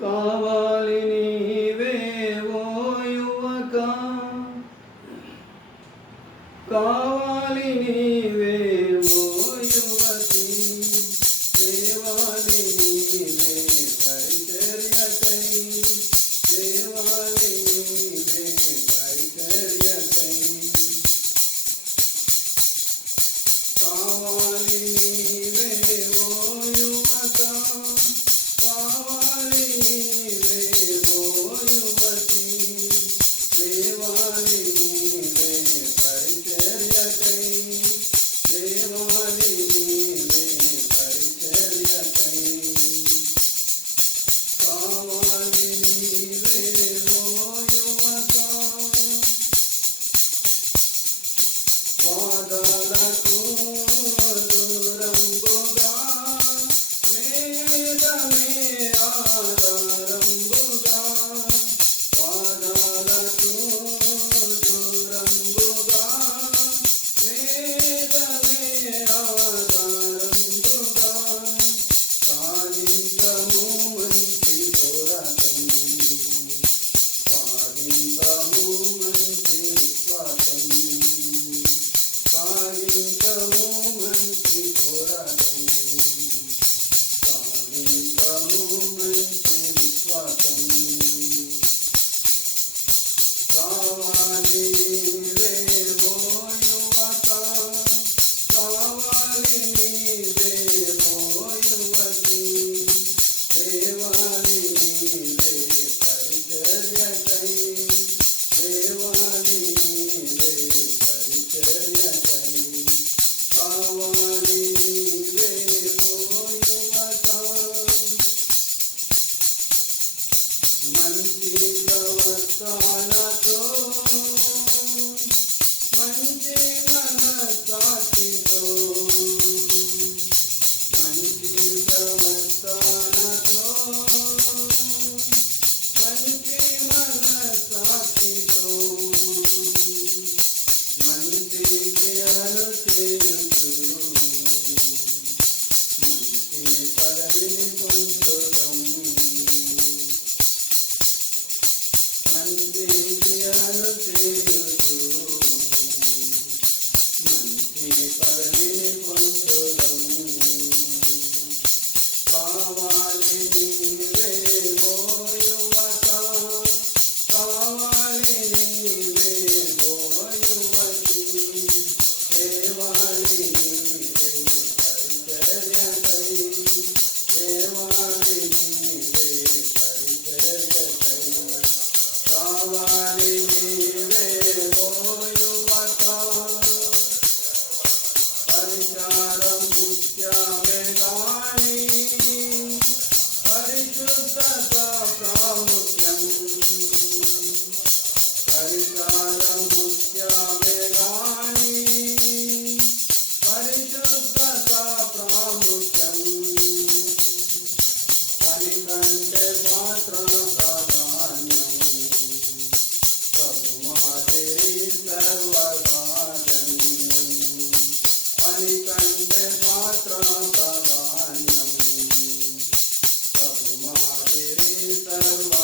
కావాలి నీవే ఓ యువక. కావాలి నీవే ఓ యువతి. దేవాలి నీవే పరిచర్యకై. దేవాలి నీవే పరిచర్యకై. కావాలి Father. ప్రవర్తనతో మంచి మనసాక్షితో మంచి ప్రవర్తనతో మంచి మనసాక్షితో మంచి క్రియలు చేయకు మంచి పదవిని పొంది Thank you. Sarva